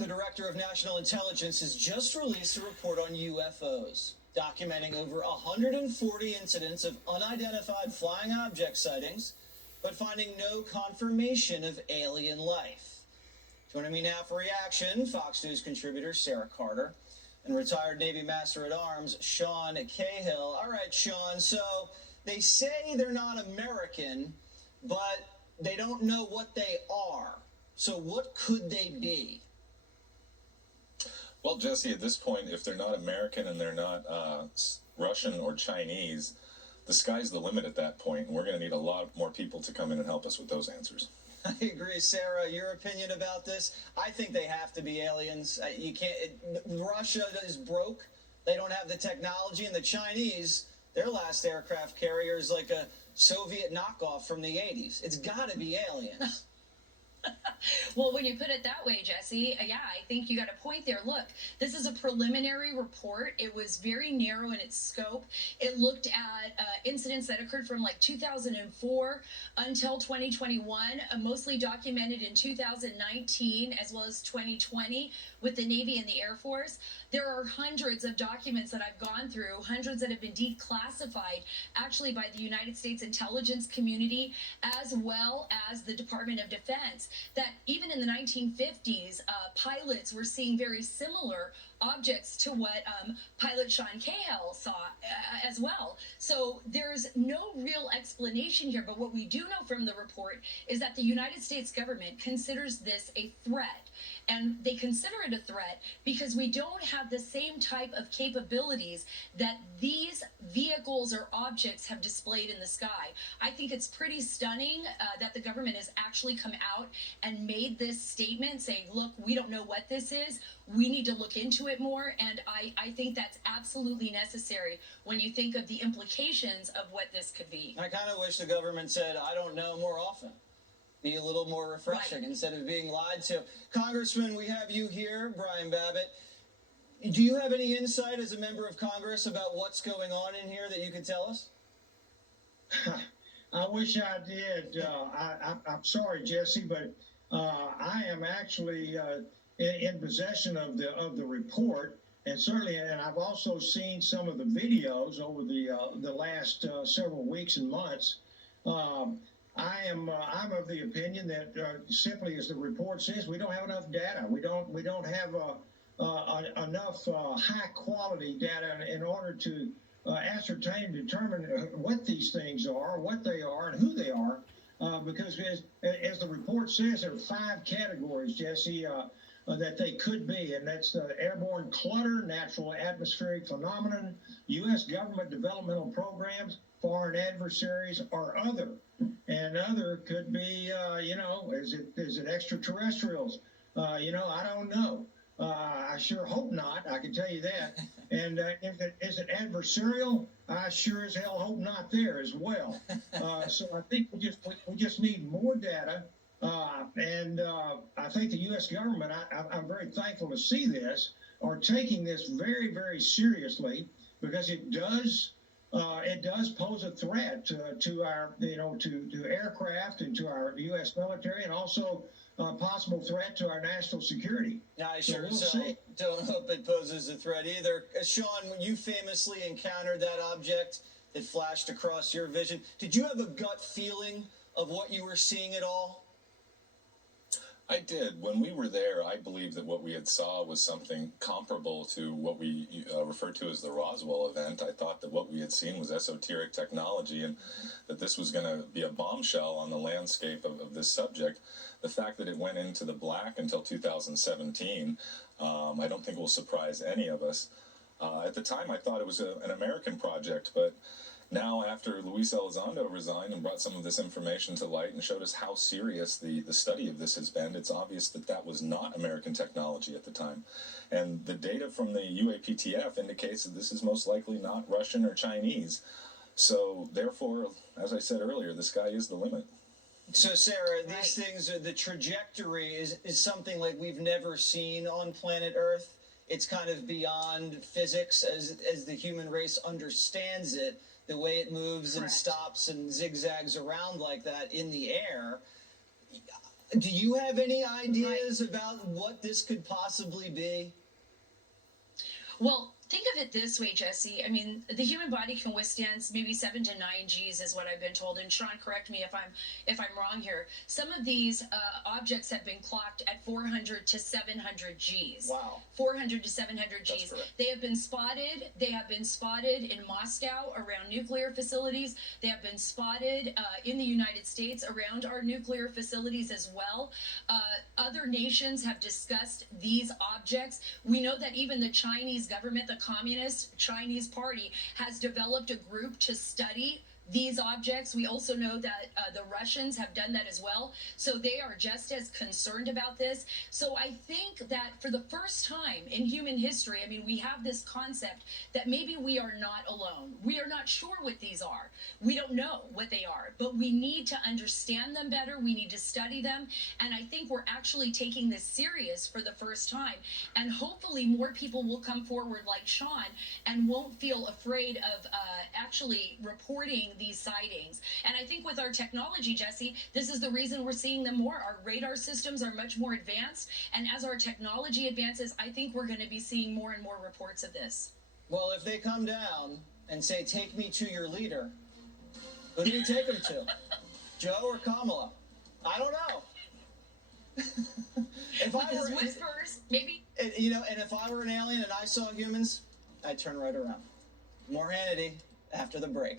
the Director of National Intelligence, has just released a report on UFOs, documenting over 140 incidents of unidentified flying object sightings, but finding no confirmation of alien life. Joining me now for reaction, Fox News contributor Sarah Carter and retired Navy Master at Arms Sean Cahill. All right, Sean, so they say they're not American, but they don't know what they are. So what could they be? Well, Jesse, at this point, if they're not American and they're not Russian or Chinese, the sky's the limit at that point, and we're going to need a lot more people to come in and help us with those answers. I agree, Sarah. Your opinion about this? I think they have to be aliens. You can't. Russia is broke. They don't have the technology, and the Chinese, their last aircraft carrier is like a Soviet knockoff from the 80s. It's got to be aliens. Well, when you put it that way, Jesse, yeah, I think you got a point there. Look, this is a preliminary report. It was very narrow in its scope. It looked at incidents that occurred from like 2004 until 2021, mostly documented in 2019 as well as 2020 with the Navy and the Air Force. There are hundreds of documents that I've gone through, hundreds that have been declassified actually by the United States intelligence community as well as the Department of Defense, that even in the 1950s, pilots were seeing very similar objects to what pilot Sean Cahill saw as well. So there's no real explanation here, but what we do know from the report is that the United States government considers this a threat. And they consider it a threat because we don't have the same type of capabilities that these vehicles or objects have displayed in the sky. I think it's pretty stunning that the government has actually come out and made this statement saying, look, we don't know what this is. We need to look into it more. And I think that's absolutely necessary when you think of the implications of what this could be. I kind of wish the government said, I don't know, more often. Be a little more refreshing, right, instead of being lied to. Congressman, we have you here, Brian Babbitt. Do you have any insight as a member of Congress about what's going on in here that you could tell us? I wish I did. I'm sorry, Jesse, but I am actually in possession of the report, and certainly, and I've also seen some of the videos over the last several weeks and months. I'm of the opinion that simply as the report says, we don't have enough data. We don't have enough high quality data in order to ascertain and determine what these things are, what they are, and who they are. Because as the report says, there are 5 categories, Jesse, that they could be, and that's airborne clutter, natural atmospheric phenomenon, U.S. government developmental programs, foreign adversaries, or other. And other could be, is it extraterrestrials? I don't know. I sure hope not. I can tell you that. And is it adversarial? I sure as hell hope not there as well. So I think we just need more data. And I think the U.S. government, I'm very thankful to see this, are taking this very, very seriously, because it does pose a threat to our, to aircraft and to our U.S. military, and also a possible threat to our national security. I sure don't hope it poses a threat either. Sean, you famously encountered that object that flashed across your vision. Did you have a gut feeling of what you were seeing at all? I did. When we were there, I believed that what we had saw was something comparable to what we refer to as the Roswell event. I thought that what we had seen was esoteric technology, and that this was going to be a bombshell on the landscape of this subject. The fact that it went into the black until 2017, I don't think will surprise any of us. At the time, I thought it was an American project, but now, after Luis Elizondo resigned and brought some of this information to light and showed us how serious the study of this has been, it's obvious that that was not American technology at the time. And the data from the UAPTF indicates that this is most likely not Russian or Chinese. So, therefore, as I said earlier, the sky is the limit. So, Sarah, these things, the trajectory is something like we've never seen on planet Earth. It's kind of beyond physics as the human race understands it. The way it moves and stops and zigzags around like that in the air. Do you have any ideas about what this could possibly be? Well, think of it this way, Jesse. I mean, the human body can withstand maybe 7 to 9 Gs, is what I've been told. And Sean, correct me if I'm wrong here. Some of these objects have been clocked at 400 to 700 Gs. Wow. 400 to 700 That's Gs. correct. They have been spotted. They have been spotted in Moscow around nuclear facilities. They have been spotted in the United States around our nuclear facilities as well. Other nations have discussed these objects. We know that even the Chinese government, the Communist Chinese Party, has developed a group to study these objects. We also know that the Russians have done that as well. So they are just as concerned about this. So I think that for the first time in human history, I mean, we have this concept that maybe we are not alone. We are not sure what these are. We don't know what they are, but we need to understand them better. We need to study them. And I think we're actually taking this serious for the first time. And hopefully more people will come forward like Sean and won't feel afraid of actually reporting these sightings. And I think with our technology, Jesse, this is the reason we're seeing them more. Our radar systems are much more advanced. And as our technology advances, I think we're going to be seeing more and more reports of this. Well, if they come down and say, take me to your leader, who do you take them to? Joe or Kamala? I don't know. If With I his were, whispers, maybe. and if I were an alien and I saw humans, I'd turn right around. More Hannity after the break.